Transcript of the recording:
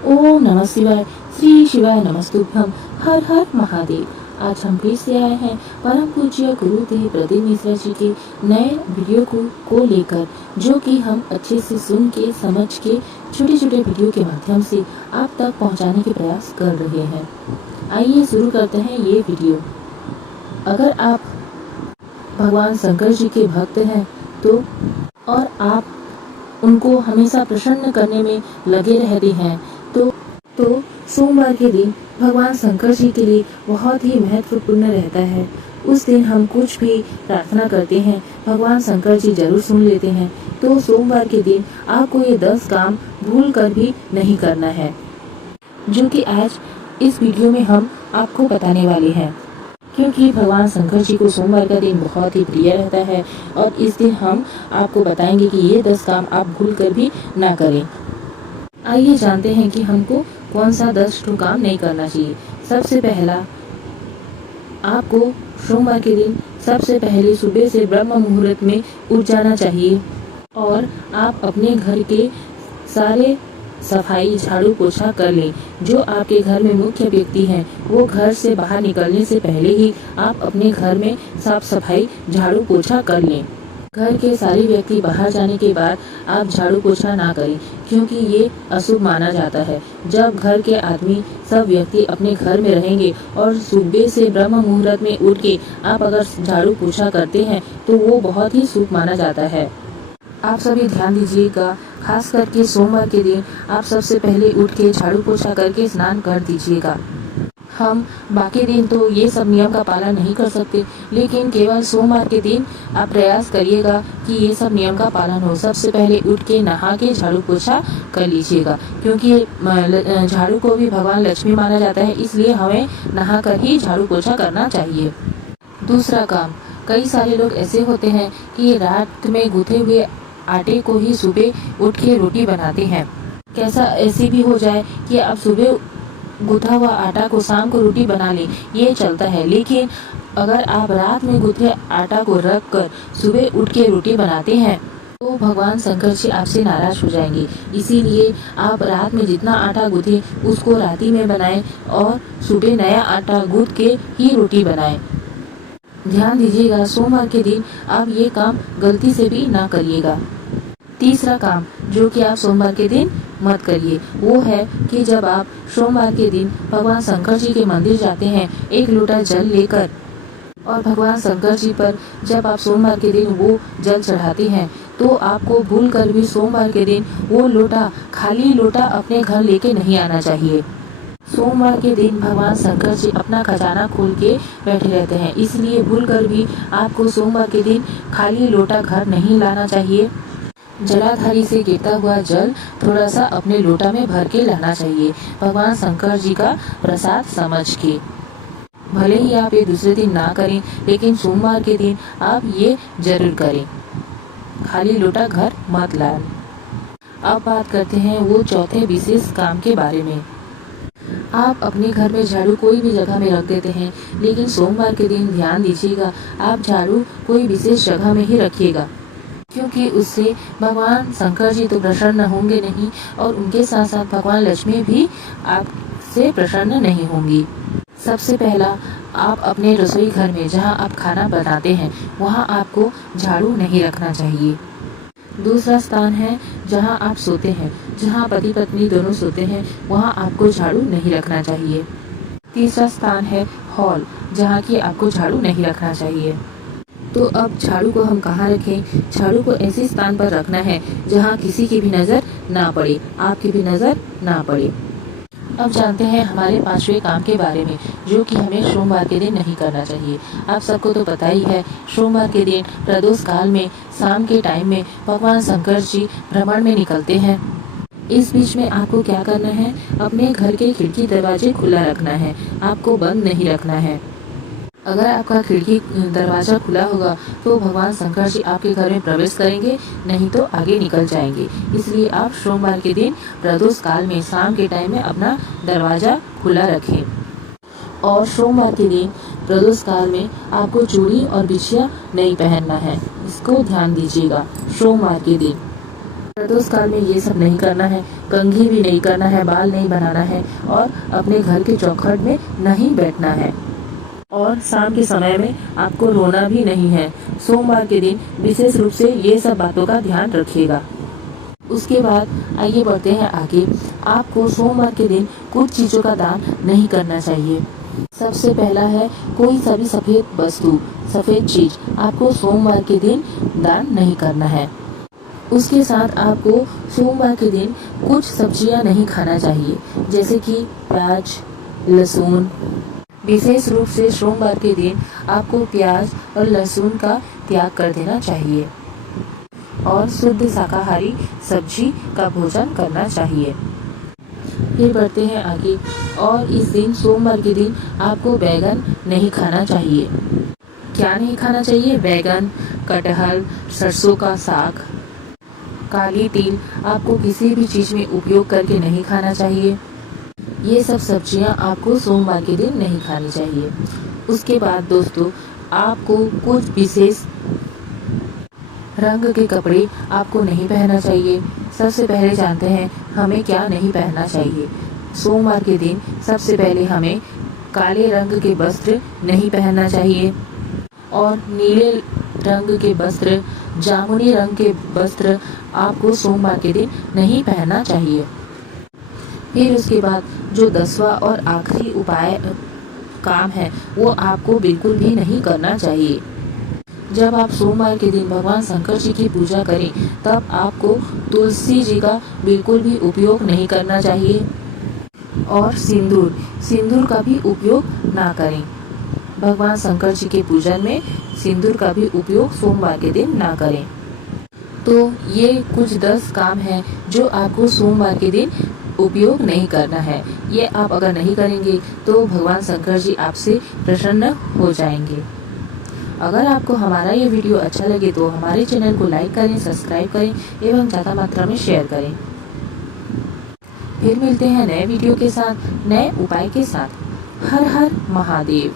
ओम नमः शिवाय। श्री शिवाय नमस्तुभ्यम। हर हर महादेव। आज हम फिर से आए हैं परम पूज्य गुरुदेव प्रदीप मिश्रा जी के नए वीडियो को लेकर, जो कि हम अच्छे से सुन के समझ के छोटे छोटे वीडियो के माध्यम से आप तक पहुंचाने के प्रयास कर रहे हैं। आइए शुरू करते हैं ये वीडियो। अगर आप भगवान शंकर जी के भक्त हैं तो और आप उनको हमेशा प्रसन्न करने में लगे रहते हैं तो सोमवार के दिन भगवान शंकर जी के लिए बहुत ही महत्वपूर्ण रहता है। उस दिन हम कुछ भी प्रार्थना करते हैं, भगवान शंकर जी जरूर सुन लेते हैं। तो सोमवार के दिन आपको ये 10 काम भूल कर भी नहीं करना है, जो कि आज इस वीडियो में हम आपको बताने वाले हैं। क्योंकि भगवान शंकर जी को सोमवार का दिन बहुत ही प्रिय रहता है और इस दिन हम आपको बताएंगे कि ये 10 काम आप भूल कर भी ना करें। आइए जानते हैं कि हमको कौन सा 10 काम नहीं करना चाहिए। सबसे पहला, आपको सोमवार के दिन सबसे पहले सुबह से ब्रह्म मुहूर्त में उठ जाना चाहिए और आप अपने घर के सारे सफाई झाड़ू पोछा कर लें। जो आपके घर में मुख्य व्यक्ति हैं वो घर से बाहर निकलने से पहले ही आप अपने घर में साफ सफाई झाड़ू पोछा कर लें। घर के सारे व्यक्ति बाहर जाने के बाद आप झाड़ू पोछा ना करें, क्योंकि ये अशुभ माना जाता है। जब घर के आदमी सब व्यक्ति अपने घर में रहेंगे और सुबह से ब्रह्म मुहूर्त में उठ के आप अगर झाड़ू पोछा करते हैं तो वो बहुत ही शुभ माना जाता है। आप सभी ध्यान दीजिएगा, खास करके सोमवार के दिन आप सबसे पहले उठ के झाड़ू पोछा करके स्नान कर दीजिएगा। हम बाकी दिन तो ये सब नियम का पालन नहीं कर सकते, लेकिन केवल सोमवार के दिन आप प्रयास करिएगा कि ये सब नियम का पालन हो। सबसे पहले उठ के नहा के झाड़ू पोछा कर लीजिएगा, क्योंकि झाड़ू को भी भगवान लक्ष्मी माना जाता है, इसलिए हमें नहा कर ही झाड़ू पोछा करना चाहिए। दूसरा काम, कई सारे लोग ऐसे होते हैं कि रात में गूथे हुए आटे को ही सुबह उठ के रोटी बनाते हैं। कैसा ऐसे भी हो जाए कि आप सुबह गूथा हुआ आटा को शाम को रोटी बना लें, ये चलता है। लेकिन अगर आप रात में गूथे आटा को रख कर सुबह उठ के रोटी बनाते हैं तो भगवान शंकर जी आपसे नाराज हो जाएंगे। इसीलिए आप रात में जितना आटा गूथे उसको राती में बनाएं और सुबह नया आटा गूथ के ही रोटी बनाएं। ध्यान दीजिएगा, सोमवार के दिन आप ये काम गलती से भी ना करिएगा। तीसरा काम जो कि आप सोमवार के दिन मत करिए, वो है कि जब आप सोमवार के दिन भगवान शंकर जी के मंदिर जाते हैं एक लोटा जल लेकर, और भगवान शंकर जी पर जब आप सोमवार के दिन वो जल चढ़ाते हैं तो आपको भूल कर भी सोमवार के दिन वो खाली लोटा अपने घर लेके नहीं आना चाहिए। सोमवार के दिन भगवान शंकर जी अपना खजाना खोल के बैठे रहते हैं, इसलिए भूल कर भी आपको सोमवार के दिन खाली लोटा घर नहीं लाना चाहिए। जलाधारी से गिरता हुआ जल थोड़ा सा अपने लोटा में भर के लाना चाहिए, भगवान शंकर जी का प्रसाद समझ के। भले ही आप ये दूसरे दिन ना करें, लेकिन सोमवार के दिन आप ये जरूर करें, खाली लोटा घर मत लाएं। अब बात करते हैं वो चौथे विशेष काम के बारे में। आप अपने घर में झाड़ू कोई भी जगह में रख देते हैं, लेकिन सोमवार के दिन ध्यान दीजिएगा, आप झाड़ू कोई विशेष जगह में ही रखिएगा, क्योंकि उससे भगवान शंकर जी तो प्रसन्न होंगे नहीं और उनके साथ साथ भगवान लक्ष्मी भी आपसे प्रसन्न नहीं होंगी। सबसे पहला, आप अपने रसोई घर में जहां आप खाना बनाते हैं वहां आपको झाड़ू नहीं रखना चाहिए। दूसरा स्थान है जहां आप सोते हैं, जहां पति पत्नी दोनों सोते हैं, वहां आपको झाड़ू नहीं रखना चाहिए। तीसरा स्थान है हॉल, जहां की आपको झाड़ू नहीं रखना चाहिए। तो अब झाड़ू को हम कहाँ रखें? झाड़ू को ऐसे स्थान पर रखना है जहाँ किसी की भी नज़र ना पड़े, आपकी भी नज़र ना पड़े। अब जानते हैं हमारे 5वें काम के बारे में, जो कि हमें सोमवार के दिन नहीं करना चाहिए। आप सबको तो पता ही है, सोमवार के दिन प्रदोष काल में शाम के टाइम में भगवान शंकर जी भ्रमण में निकलते हैं। इस बीच में आपको क्या करना है? अपने घर के खिड़की दरवाजे खुला रखना है, आपको बंद नहीं रखना है। अगर आपका खिड़की दरवाजा खुला होगा तो भगवान शंकर जी आपके घर में प्रवेश करेंगे, नहीं तो आगे निकल जाएंगे। इसलिए आप सोमवार के दिन प्रदोष काल में शाम के टाइम में अपना दरवाजा खुला रखें। और सोमवार के दिन प्रदोष काल में आपको चूड़ी और बिछिया नहीं पहनना है, इसको ध्यान दीजिएगा। सोमवार के दिन प्रदोष काल में ये सब नहीं करना है, कंघी भी नहीं करना है, बाल नहीं बनाना है और अपने घर के चौखट में नहीं बैठना है। और शाम के समय में आपको रोना भी नहीं है। सोमवार के दिन विशेष रूप से ये सब बातों का ध्यान रखिएगा। उसके बाद आइए बढ़ते हैं आगे। आपको सोमवार के दिन कुछ चीज़ों का दान नहीं करना चाहिए। सबसे पहला है कोई सा भी सफ़ेद वस्तु, सफ़ेद चीज आपको सोमवार के दिन दान नहीं करना है। उसके साथ आपको सोमवार के दिन कुछ सब्जियां नहीं खाना चाहिए, जैसे कि प्याज, लहसुन। विशेष रूप से सोमवार के दिन आपको प्याज और लहसुन का त्याग कर देना चाहिए और शुद्ध शाकाहारी सब्जी का भोजन करना चाहिए। फिर बढ़ते हैं आगे। और इस दिन सोमवार के दिन आपको बैगन नहीं खाना चाहिए। क्या नहीं खाना चाहिए? बैगन, कटहल, सरसों का साग, काली तिल आपको किसी भी चीज़ में उपयोग करके नहीं खाना चाहिए। ये सब सब्जियां आपको सोमवार के दिन नहीं खानी चाहिए। उसके बाद दोस्तों आपको कुछ विशेष रंग के कपड़े आपको नहीं पहनना चाहिए। सबसे पहले जानते हैं हमें क्या नहीं पहनना चाहिए। सोमवार के दिन सबसे पहले हमें काले रंग के वस्त्र नहीं पहनना चाहिए और नीले रंग के वस्त्र, जामुनी रंग के वस्त्र आपको सोमवार के दिन नहीं पहनना चाहिए। फिर उसके बाद जो 10वां और आखिरी उपाय काम है वो आपको बिल्कुल भी नहीं करना चाहिए। जब आप सोमवार के दिन भगवान शंकर जी की पूजा करें तब आपको तुलसी जी का बिल्कुल भी उपयोग नहीं करना चाहिए और सिंदूर का भी उपयोग ना करें। भगवान शंकर जी के पूजन में सिंदूर का भी उपयोग सोमवार के दिन ना करें। तो ये कुछ 10 काम हैं जो आपको सोमवार के दिन उपयोग नहीं करना है। ये आप अगर नहीं करेंगे तो भगवान शंकर जी आपसे प्रसन्न हो जाएंगे। अगर आपको हमारा ये वीडियो अच्छा लगे तो हमारे चैनल को लाइक करें, सब्सक्राइब करें एवं ज़्यादा मात्रा में शेयर करें। फिर मिलते हैं नए वीडियो के साथ, नए उपाय के साथ। हर हर महादेव।